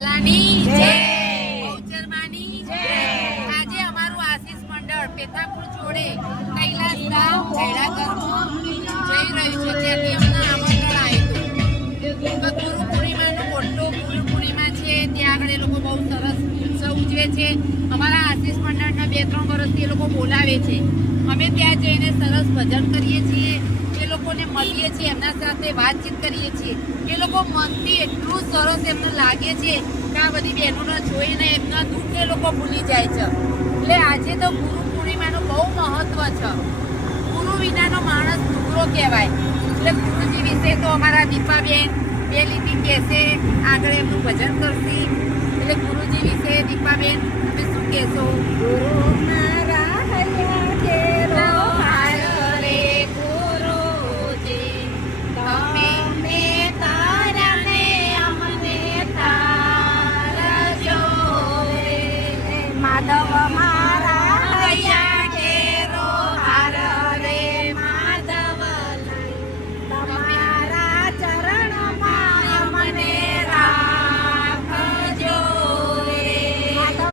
આજે અમારું આશીષ મંડળ પેથાપુર જોડે કૈલાસ ગામ જયડાગરમાં જઈ રહ્યું છે. ત્યાંથી અમને આમંત્રણ આવ્યું. ગુરુ પૂર્ણિમાનો મોટો ગુરુ પૂર્ણિમા છે. ત્યાં આગળ એ લોકો બહુ સરસ ઉત્સવ ઉજવે છે. અમારા આશીષ મંડળના 2-3 વર્ષથી એ લોકો બોલાવે છે. અમે ત્યાં જઈને સરસ ભજન કરીએ છીએ. એ લોકોને મળીએ છીએ, એમના સાથે વાતચીત કરીએ છીએ. એ લોકો મનથી એટલું સરસ એમને લાગે છે કે આ બધી બહેનોને જોઈને એમના દુઃખ એ લોકો ભૂલી જાય છે. એટલે આજે તો ગુરુ પૂર્ણિમાનું બહુ મહત્વ છે. ગુરુ વિનાનો માણસ દુબળો કહેવાય. એટલે ગુરુજી વિશે તો અમારા દીપાબેન 2 લીટી કહેશે, આગળ એમનું ભજન કરશે. એટલે ગુરુજી વિશે દીપાબેન તમે શું કહેશો?